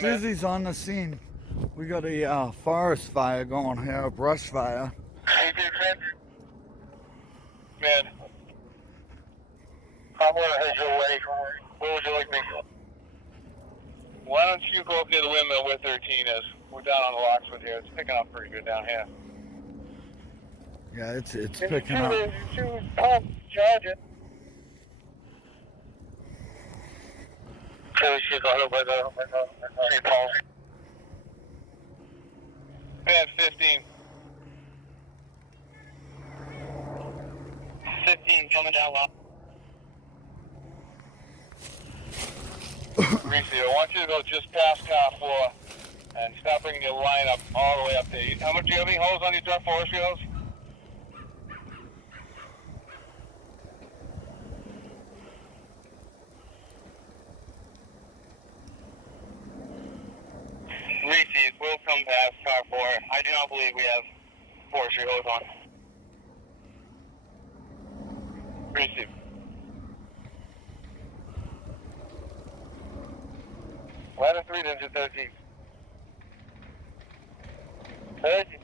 Dizzy's on the scene. We got a forest fire going here, a brush fire. Man, I'm gonna head your way. Where would you like me? Why don't you go up near the windmill where 13 is? We're down on the Lockswood here. It's picking up pretty good down here. Yeah, it's picking up. Two pump, charge it. So she's on over the St. Paul. Band 15. 15 coming down low. Reese, I want you to go just past car 4 and stop bringing your line up all the way up there. How much do you have any hose on your truck, forestry hose? Reese, we'll come past car 4. I do not believe we have forestry hose on. Reese. Ladder 3 to 13. 13.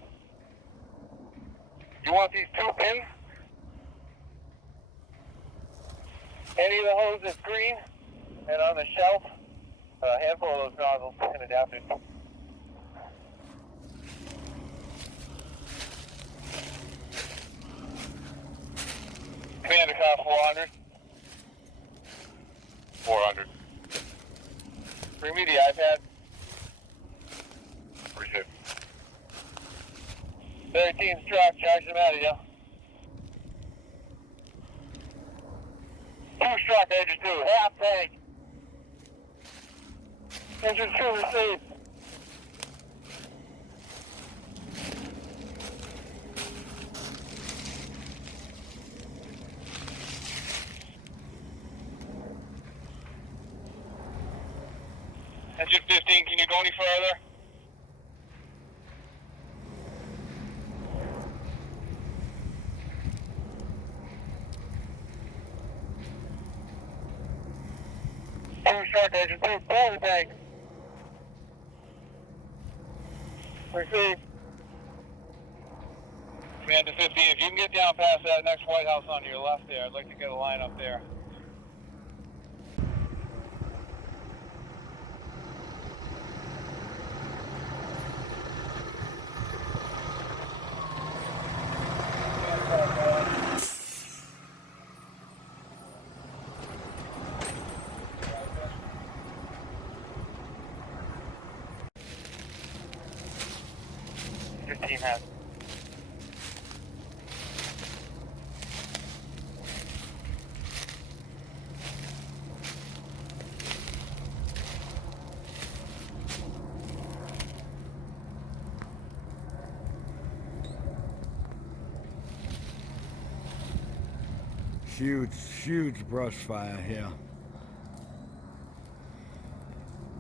You want these 2 pins? Any of the hose is green, and on the shelf, a handful of those nozzles and adapters. Command to car 400. 400. Bring me the iPad. Appreciate it. 13's truck, charge them out of you. 2 truck, engine 2, half tank. Engine 2 received. Engine 15, can you go any further? Truck, engine 2, pull the tank. Received. Commander 15, if you can get down past that next White House on your left there, I'd like to get a line up there. Team has. Huge brush fire here.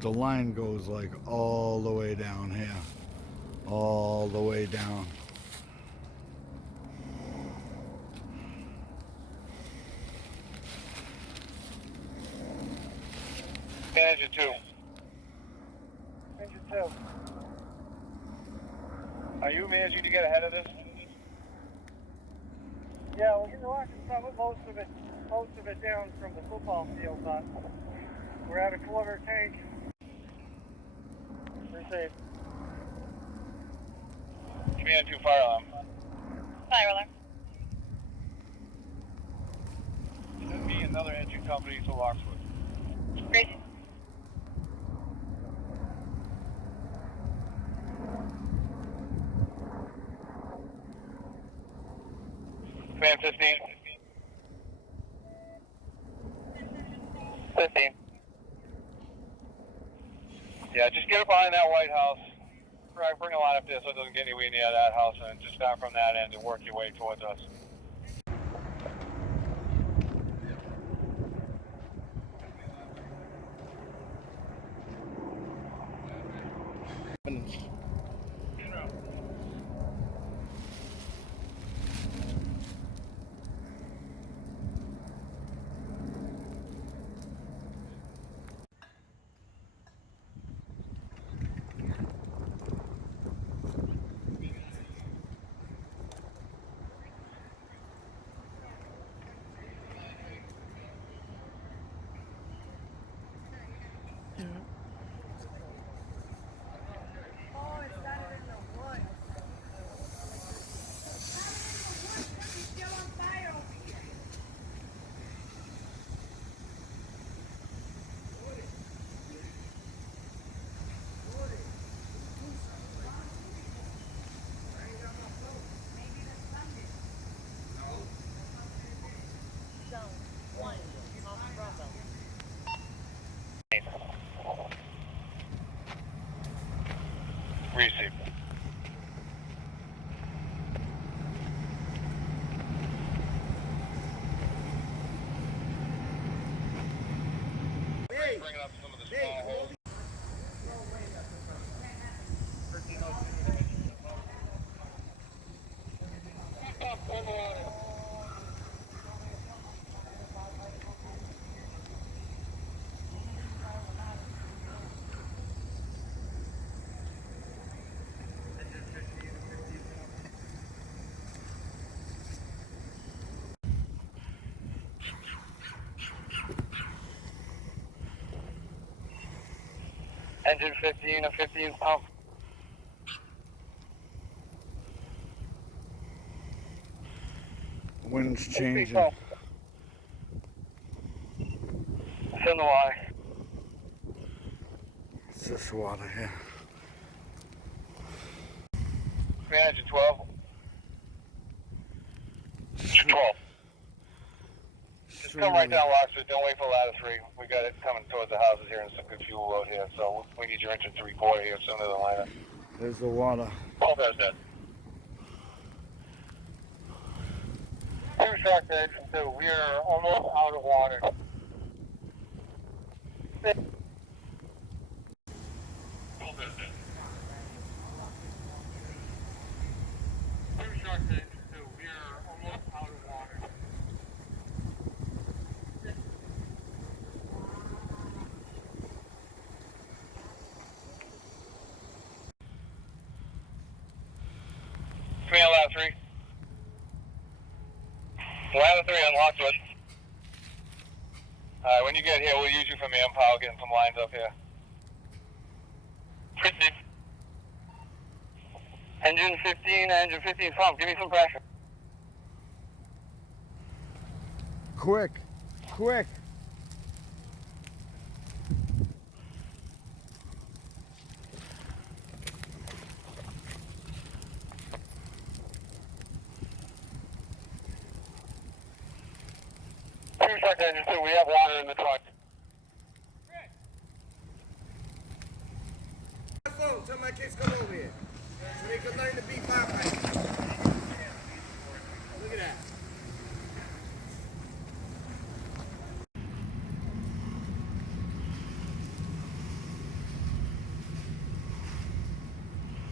The line goes like all the way down here. All the way down. Engine 2. Engine 2. Are you managing to get ahead of this? Yeah, we're getting most of it down from the football field, but we're at a quarter tank. Received. Command 2, fire alarm. Fire alarm. Send me another engine company to Lockswood. Great. Command 15. 15. Yeah, just get up behind that White House. Bring a line up there so it doesn't get anywhere near that house, and just start from that end and work your way towards us. bringing up some of the small holes. Engine 15 and 15 pump. Wind's changing. It's in the water. It's this water here. Command engine 12. Engine 12. Just come right down Locksmith. Don't wait for ladder 3. We got it coming towards the houses here and some good fuel out here. So we need your engine 3/4 here sooner than later. There's the water. All that's dead. Two shark to engine 2. We are almost out of water. Command ladder 3. Ladder 3 on Lockwood. Alright, when you get here, we'll use you for manpower, getting some lines up here. Engine 15 pump. Give me some pressure. Quick, quick. Two shark engine 2. We have water in the truck. Tell my kids come over here so they can learn to be firefighters. Look at that.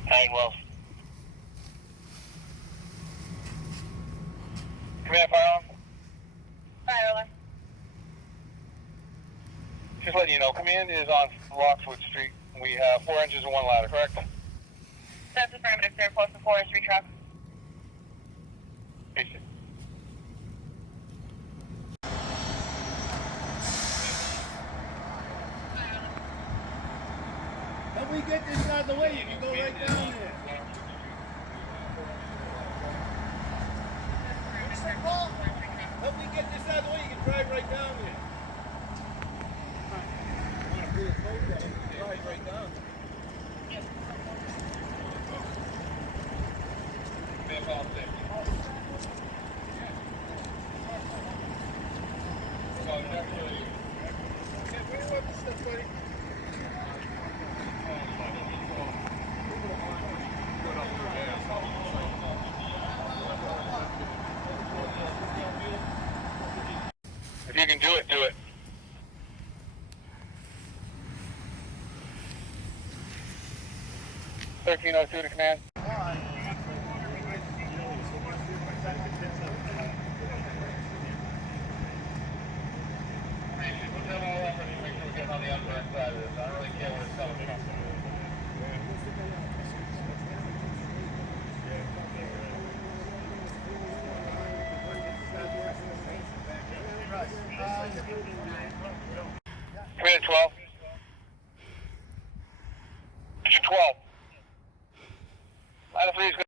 Hang well. Command fire on. Fire alarm. Just letting you know, command is on Lockswood Street. We have 4 engines and 1 ladder, correct? That's affirmative, sir. Post the Forestry truck. Patient. Help me get this out of the way. You can go right down there. Help me get this out of the way. You can drive right down there. Drive right down. If you can do it, do it. (1302) to command. On the upper side of this. I don't really care what it's coming from. Command 12. Engine 12. Ladder 3 is good.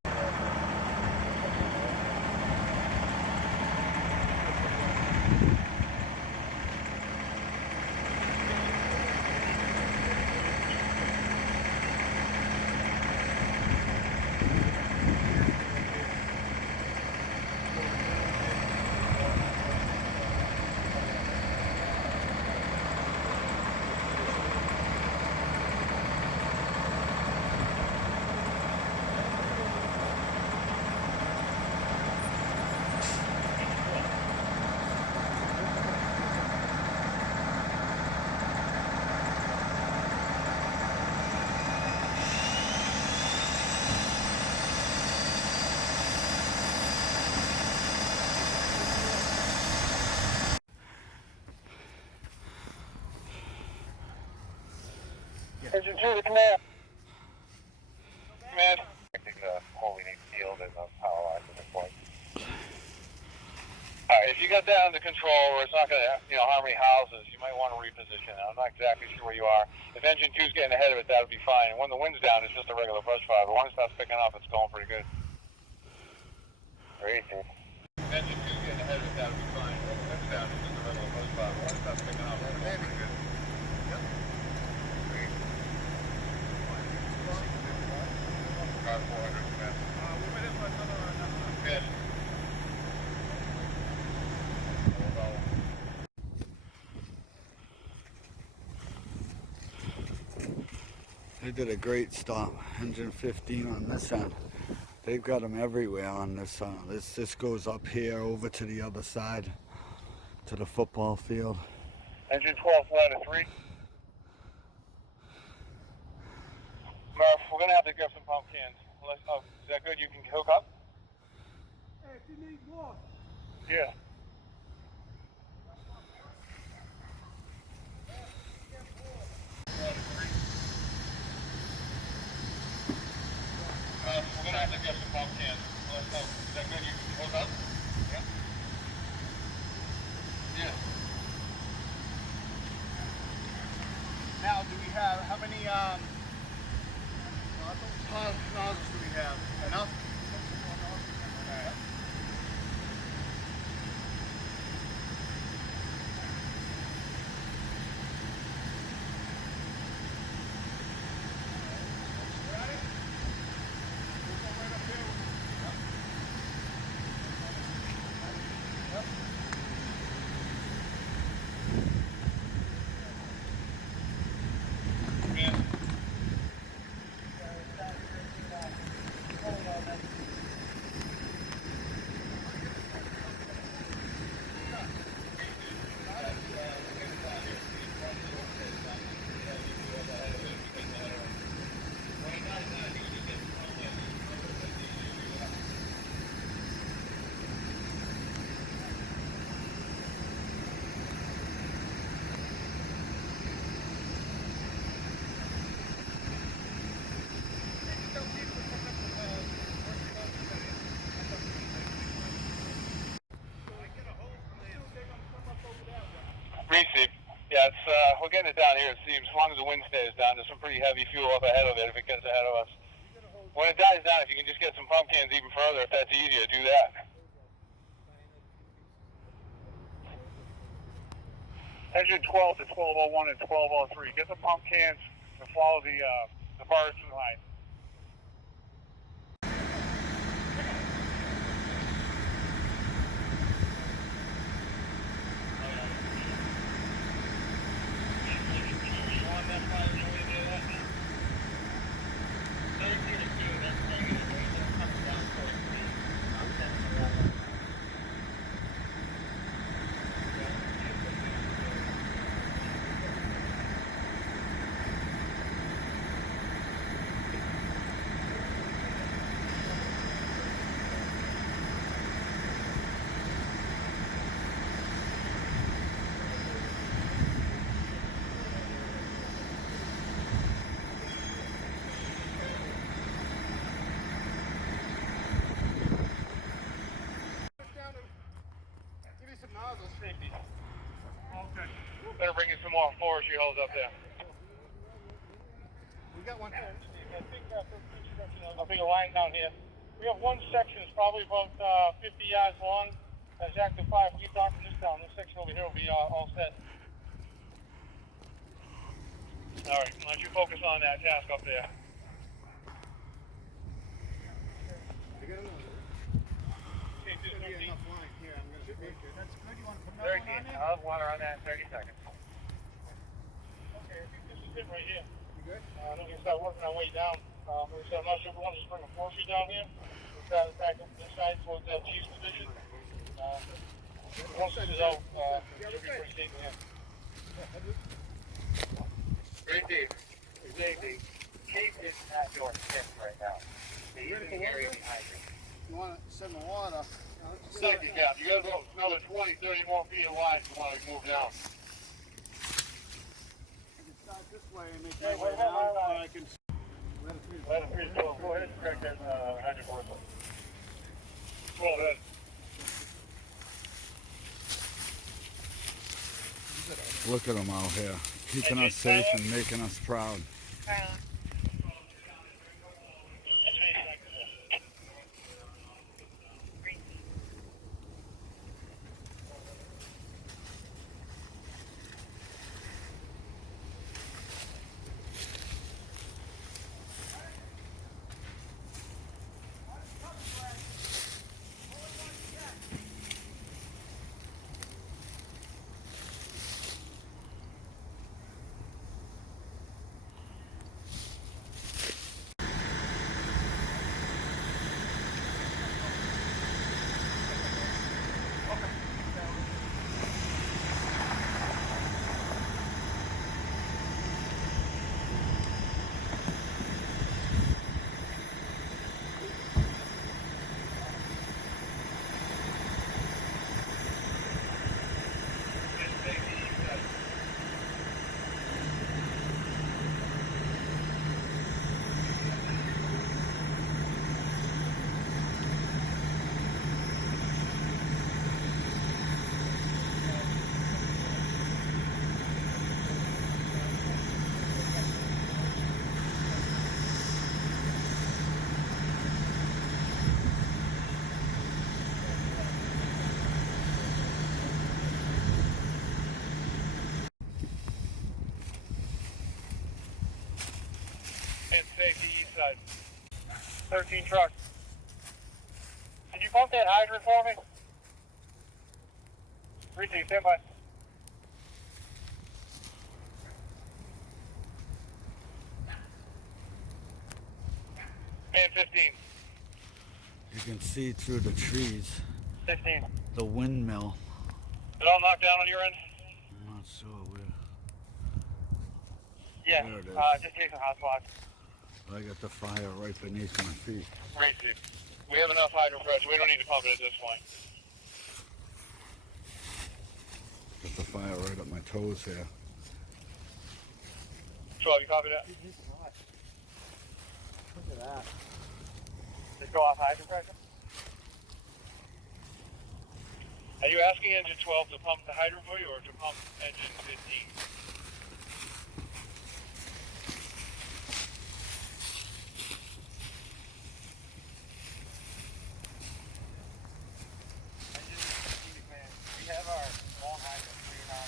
Engine 2 to command. Command. I think the whole we need field and the power lines at this point. Alright, if you got that under control where it's not going to, harm any houses, you might want to reposition it. I'm not exactly sure where you are. If engine 2's getting ahead of it, that would be fine. And when the wind's down, it's just a regular brush fire. But when it starts picking up, it's going pretty good. Great. If engine 2's getting ahead of it, that would be fine. When the wind's down, it's just a regular brush fire. But when it starts picking up, it's going pretty good. Yep. Great. Car 400, man. We're ready for another. Good. They did a great stop. Engine 15 on this end. They've got them everywhere on this. This goes up here over to the other side, to the football field. Engine 12, ladder 3. Murph, we're going to have to grab some pump cans. Oh, is that good? You can hook up? Hey, if you need more. Yeah. We're going to have to get some pump cans. Is that good? You can hook up? Yeah. Yeah. Now, do we have, how many, nozzles do we have? Enough? Receive. Yeah, it's we're getting it down here. It seems as long as the wind stays down, there's some pretty heavy fuel up ahead of it. If it gets ahead of us, when it dies down, if you can just get some pump cans even further, if that's easier, do that. Engine 12 to 1201 and 1203. Get the pump cans and follow the bars to the line. Okay. Better bring in some more forestry hose up there. We got one. I'll bring a line down here. We have one section, it's probably about 50 yards long. That's active 5. We can talk from this down. This section over here will be all set. All right, why don't you focus on that task up there. That's good. You want to put another 30. one on there? I'll have water on that in 30 seconds. Okay, I think this is it right here. You good? I think we can start working our way down. I'm not sure if we want to just bring a forestry down here. We'll start back up this side towards the chief's position. Once this is out, should be pretty safe in here. Great, Dave. The chief is at your six right now. He's in the area behind you. You want to send the water? Second, yeah. You got about another 20, 30 more feet of line if you want to move down. Start this way. way and make my way down so I can... Ladder 3 is 12. Go ahead and correct that hydrant for us. 12 head. Look at them out here, keeping us safe and making us proud. And safety east side. 13 trucks. Can you pump that hydrant for me? 3-2, stand by. And 15. You can see through the trees 16. the windmill. Is it all knocked down on your end? I'm not sure where. Yeah. There it is. Just take some hot spots. I got the fire right beneath my feet. Receive. We have enough hydro pressure. We don't need to pump it at this point. Got the fire right up my toes here. 12, you copy that? Look at that. Just go off hydro pressure. Are you asking engine 12 to pump the hydrant for you or to pump engine 15? We have our long hydrant for you now.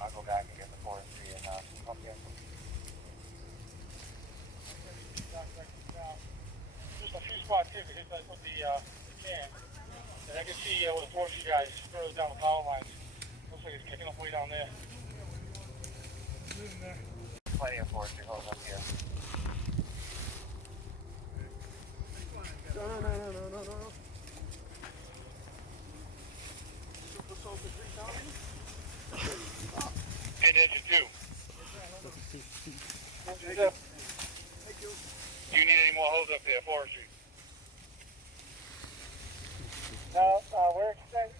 I'll go back and get the forestry and pump in. Just a few spots here because I put the can. And I can see where the forestry guys further down the power lines. Looks like it's kicking up way down there. Plenty of forestry holes up here. No. Super Salted 3000? And engine 2. Thank you. Do you need any more hose up there, forestry? No, we're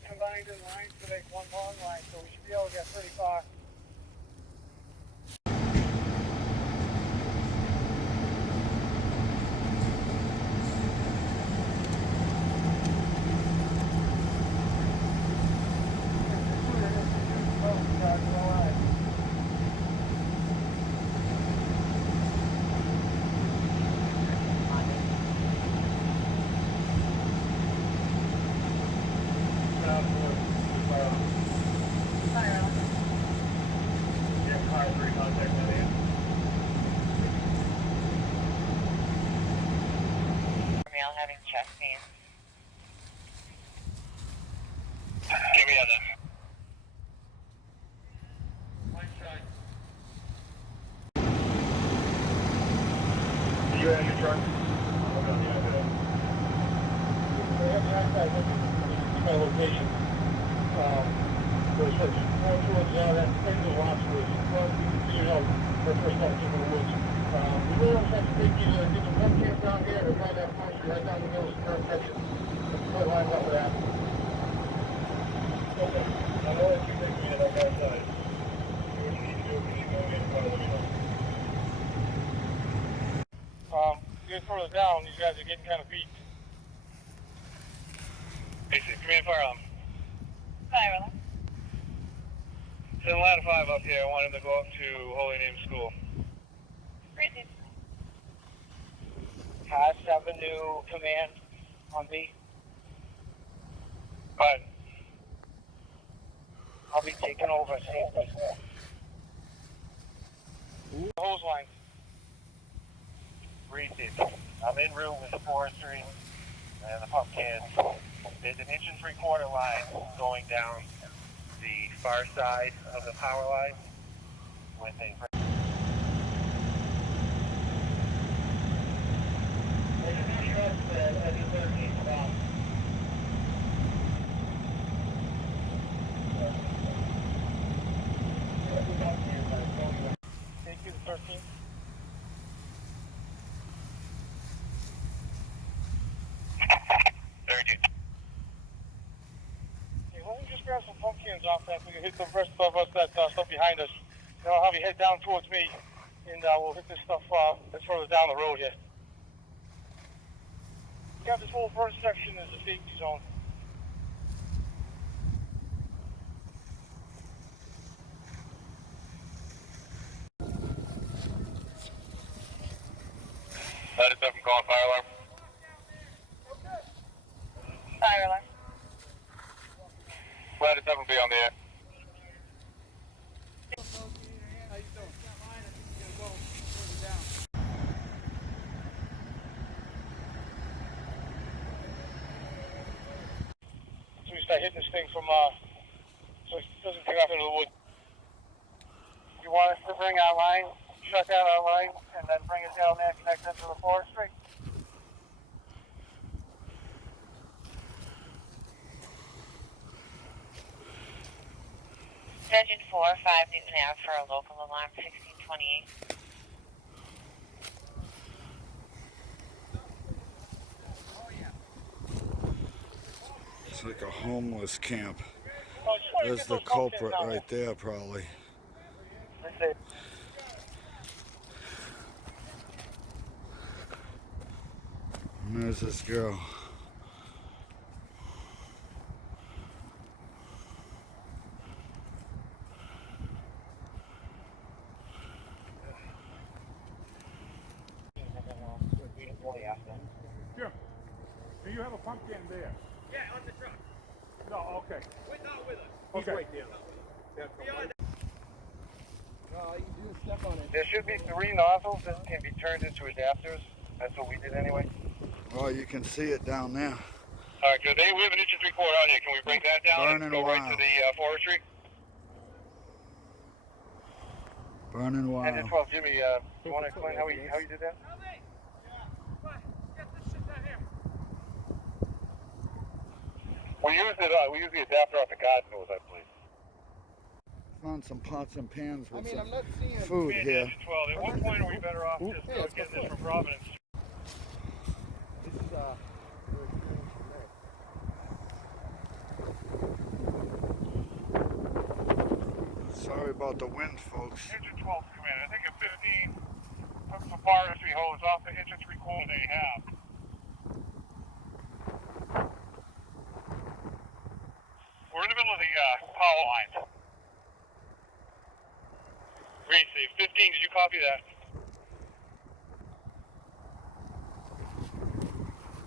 combined in lines to make one long line, so we should be able to get pretty far. Male having chest pain. Give me other. You have your truck? My location. There's such more towards that end of the lots was, well, you can see, our first stop in the woods. We really don't have to take either, get the pump camp down here or find that forestry right down the middle of the current section. Put lines up with that. Okay. I know that you think we have that guy side. Do what you need to do, if you need to go in front of me. Get further down, these guys are getting kind of beat. Basic, command fire alarm. Fire alarm. Send ladder 5 up here. I want him to go up to Holy Name School. Receive. Pass Avenue command on me. But I'll be taking over safety. hose line. Receive. I'm en route with the Forestry and the pump can. There's an 1 3/4 line going down the far side of the power line with a Take you to 13. Hey, why don't you just grab some pump cans off that? We can hit the rest of us that stuff behind us. Then I'll have you head down towards me, and we'll hit this stuff that's further down the road here. You got this whole first section as a safety zone. Ladder 7 calling fire alarm. Fire alarm. Ladder 7 will be on the air. How you doing? Fine, I think you're going further down. So we start hitting this thing from, so it doesn't take off into the woods. You want us to bring our line, shut down our line, and then bring it down there, connect into the forestry? Engine 4, 5 Newton Ave for a local alarm 1628. It's like a homeless camp. Oh, just wanna There's get the those pump cans culprit down right there, probably. there. And there's this girl. Jim, do you have a pump can there? Yeah, on the truck. No, okay. Wait, not with us. Okay. He's right there. Beyond that. There should be 3 nozzles that can be turned into adapters. That's what we did anyway. Oh, you can see it down there. All right, good. We have an 1 3/4 out here. Can we break that down Burning and go right wild. to the forestry? Burning And wild. then 12, Jimmy, you want to explain how you did that? We used the adapter off the garden hose, I believe. Found some pots and pans with some not seeing food here. Engine 12. At what point are we better off just getting this from Providence? Sorry about the wind, folks. Engine 12 command. I think a 15 took some forestry hose off the 1 3/4 they have. We're in the middle of the power lines. Receive. 15, did you copy that?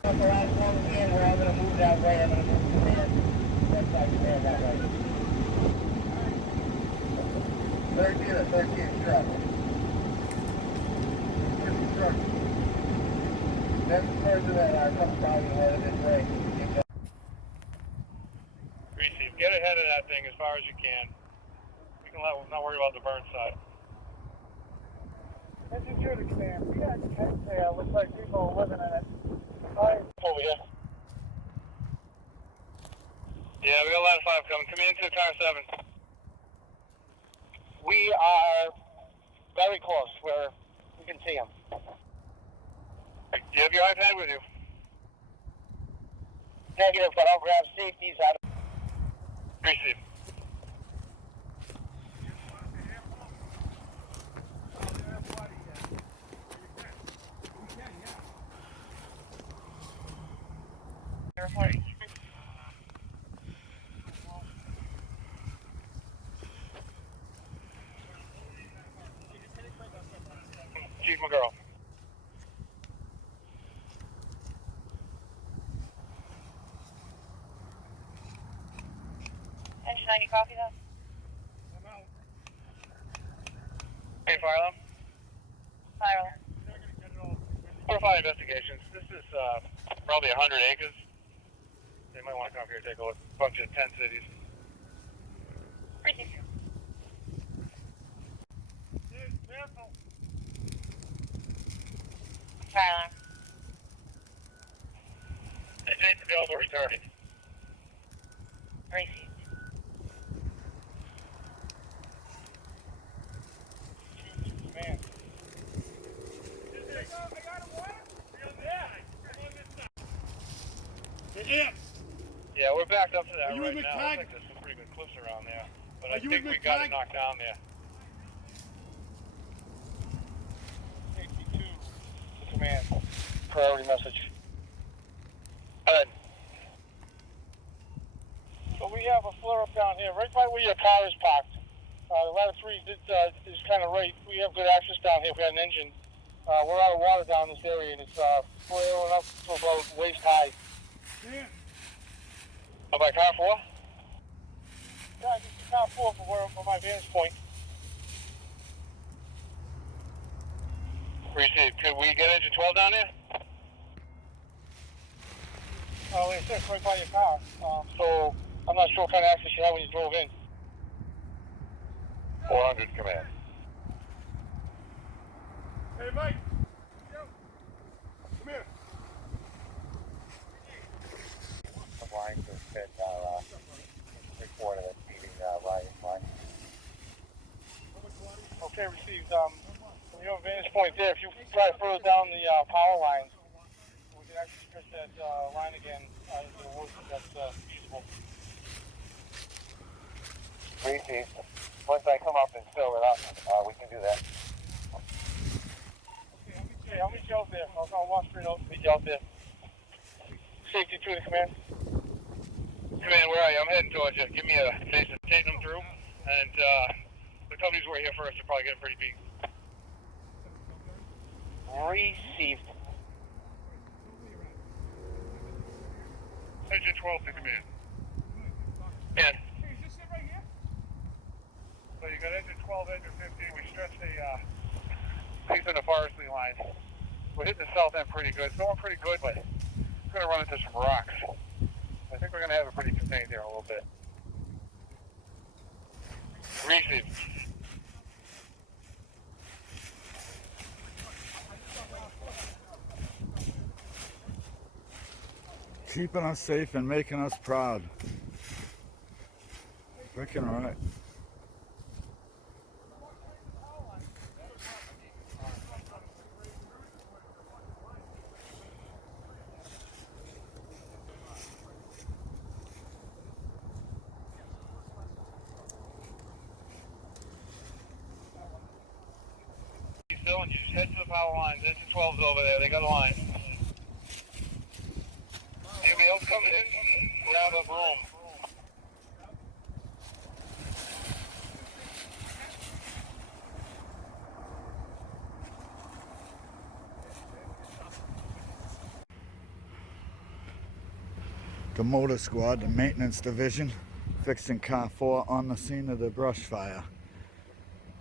The last one in where I'm going to move that way. I'm going to move the command. That side command that way. 13 or 13 truck. 50 truck. Next person that comes down the way this way. Receive. far as you can. We can not worry about the burn side. Engine 2 to command. We got a tent there. Looks like people are living in it. Hi. Over here. Yeah, we got line 5 coming. Command to car 7. We are very close where we can see them. You have your iPad with you? Negative, but I'll grab safeties out of Receive. Chief McGurl. Engine 90, copy that. Hey, fire alarm. Fire alarm. Profile investigations. This is probably 100 acres. They might want to come up here and take a look. Bunch of tent cities. Receive. Fire alarm. Agent available returning. Receive. man. Yeah, we're backed up to that Are you right with now. McTagg? Looks like there's some pretty good cliffs around there. But Are I you think with we got it McTagg? knocked down there. 82 to command. Priority message. Good. So we have a flare up down here, right by where your car is parked. The ladder 3 is kind of right. We have good access down here. We got an engine. We're out of water down this area, and it's flaring up to about waist high. Up by car 4? Yeah, I think it's car 4 from my vantage point. Received. Could we get engine 12 down there? Like I said, it's right by your car. So I'm not sure what kind of access you had when you drove in. 400 command. Hey, Mike. Come here. Applying to fit report of meeting riding line. Okay, received. From your vantage point there, if you try further down the power lines, we can actually stretch that line again into the woods if that's feasible. Received. Once I come up and fill it up, we can do that. Okay, I'll meet you out there. I'll walk straight out and meet you out there. Safety 2 to command. Command, where are you? I'm heading towards you. Give me a chase them through. And the companies who are here first are probably getting pretty beat. Received. Engine 12 to command. And so you got engine 12, engine 15. We stretched the piece of the Forestry line. We're hitting the south end pretty good. It's going pretty good, but it's going to run into some rocks. I think we're going to have it pretty contained here a little bit. Received. Keeping us safe and making us proud. Freaking alright. Still, and you just head to the power lines. Engine 12's over there. They got a line. Anybody else coming in? Grab a broom. The motor squad, the maintenance division, fixing car 4 on the scene of the brush fire.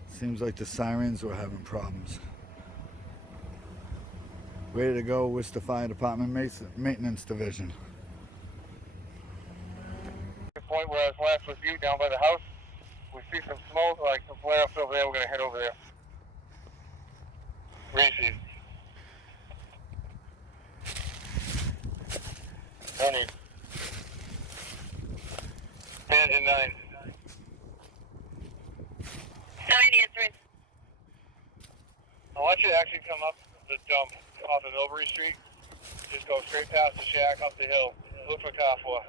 Seems like the sirens were having problems. Ready to go with the fire department maintenance division. Point point where I was last with you down by the house. We see some smoke, like some flare-ups over there. We're going to head over there. Receive. Running. Engine 9. 9 answering. I want you to actually come up the dump off of Milbury Street. Just go straight past the shack up the hill. Look for car for.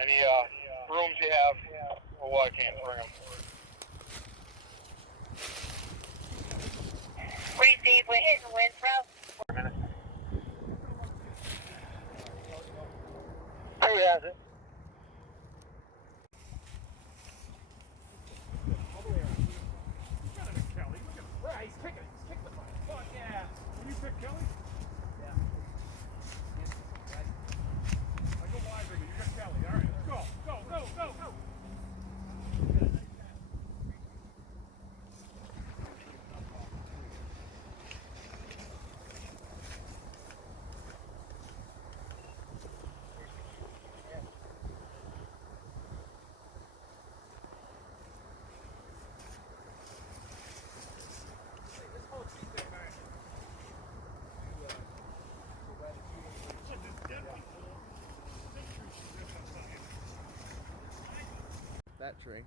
Any rooms you have or water cans, bring them. Receive, we're hitting Winthrop. Who has it? Kelly, look at him. Right, he's kicking it. He's kicking the ball. Fuck yeah. Will you pick Kelly? Yeah. I go wide, baby. You got Kelly. All right, let's go. Go, go, go, go. That tree.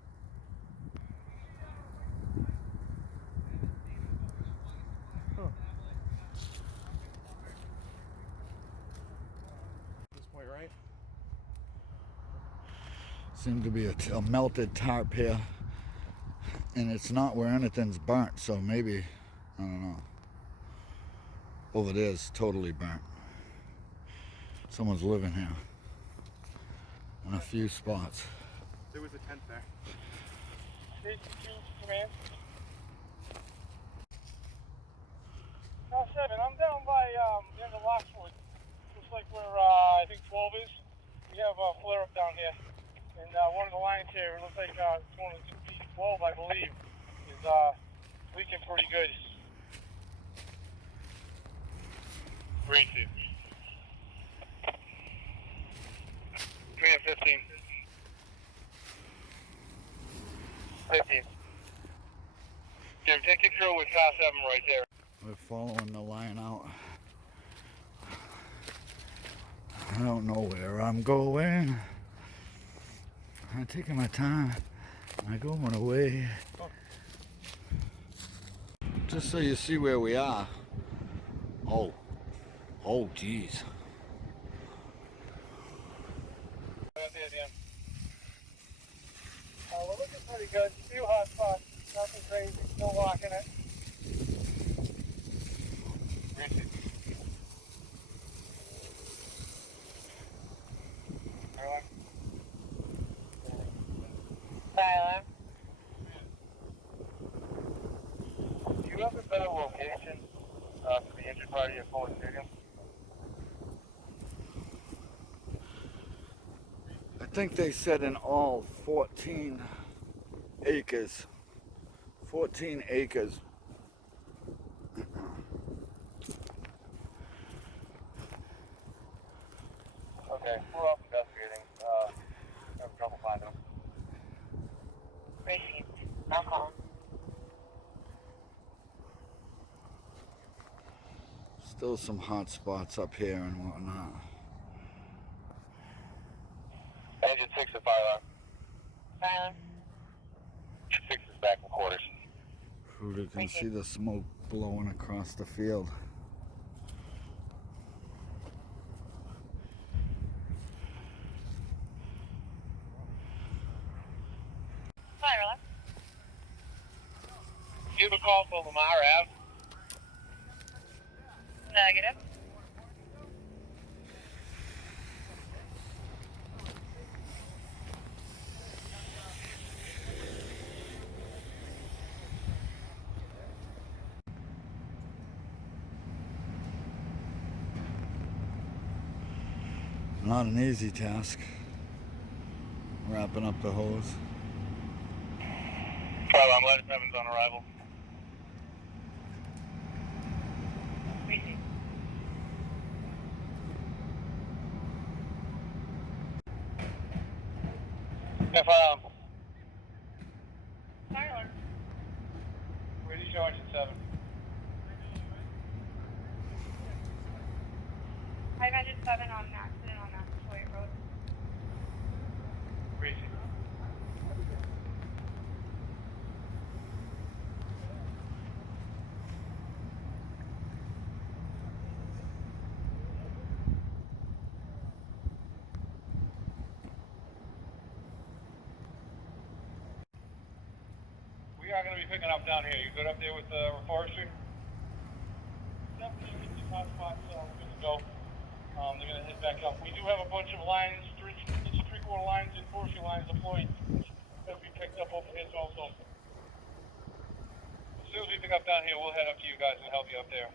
Huh. This point, right? Seems to be a melted tarp here, and it's not where anything's burnt, so maybe, I don't know. Over there is totally burnt. Someone's living here in a few spots. There was a tent there. Command. 7, I'm down by the end of Lockswood. Looks like where I think 12 is. We have a flare up down here. And one of the lines here, it looks like it's one of the 12, I believe, is leaking pretty good. Green 2. Command 15. 15. Jim, take control with car 7 right there. We're following the line out. I don't know where I'm going. I'm taking my time. I'm going away. Just so you see where we are. Oh, geez. Right there, Dan. We're looking pretty good. A few hot spots. Nothing crazy. Still walking it. Fire Do you have a better location for the engine party at Forest Stadium? I think they said in all 14 acres. 14 acres. Okay, we're off investigating. Having trouble finding them. Received. I'll call him. Still some hot spots up here and whatnot. Engine 6 at fire alarm. Fire alarm. 6 is back in quarters. You can see the smoke blowing across the field. Fire alarm. You have a call for Lamar Ave. Negative. Not an easy task. Wrapping up the hose. Fire alarm, Letter 7's on arrival. Received. If, Tyler. where do you charge at 7? 507 on accident on Massasoit Road. Crazy. We are going to be picking up down here. You good up there with Forestry? Definitely get the hot spots, we're good to go. They're going to head back up. We do have a bunch of lines, 3/4 lines and Forestry lines deployed that we picked up over here also. As soon as we pick up down here, we'll head up to you guys and help you up there.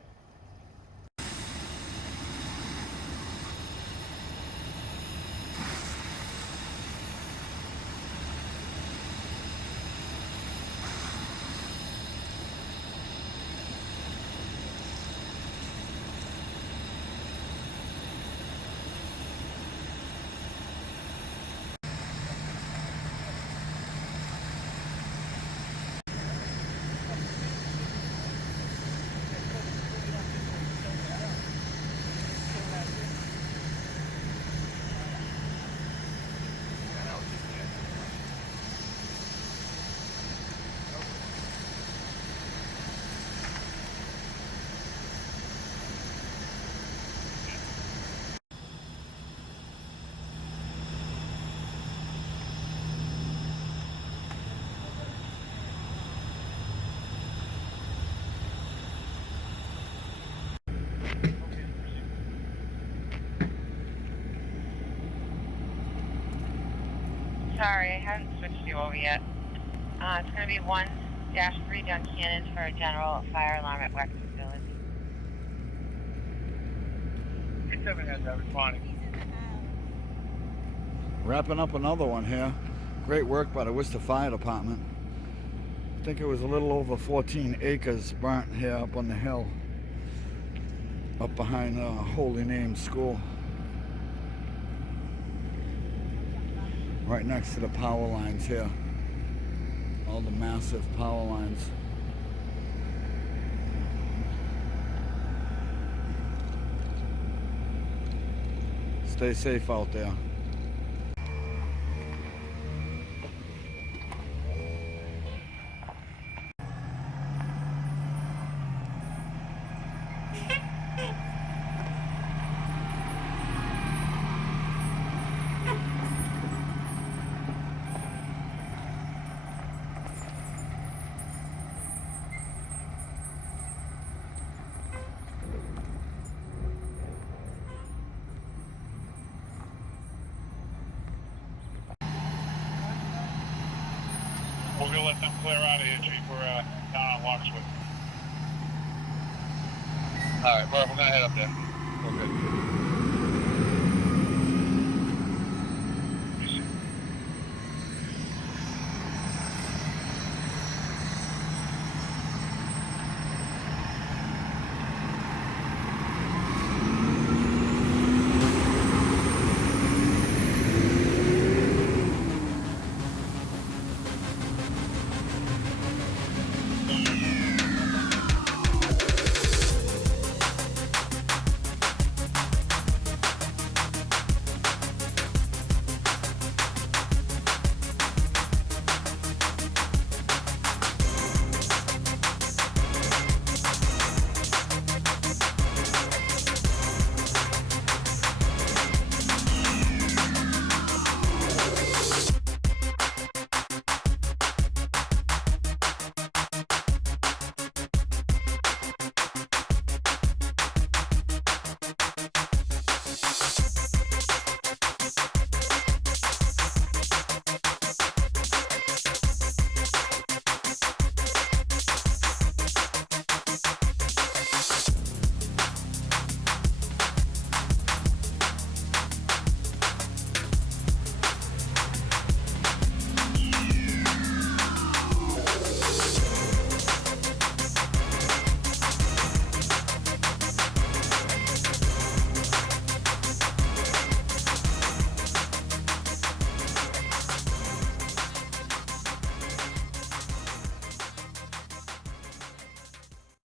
Sorry, I haven't switched you over yet. It's going to be 1-3 Duncannon for a general fire alarm at Wex facility. 37 has that responding. Wrapping up another one here. Great work by the Worcester Fire Department. I think it was a little over 14 acres burnt here up on the hill, up behind Holy Name School, right next to the power lines here. All the massive power lines. Stay safe out there. We're going to let them clear out of here, Chief. We're down on Lockswood. All right, Bert, we're going to head up there.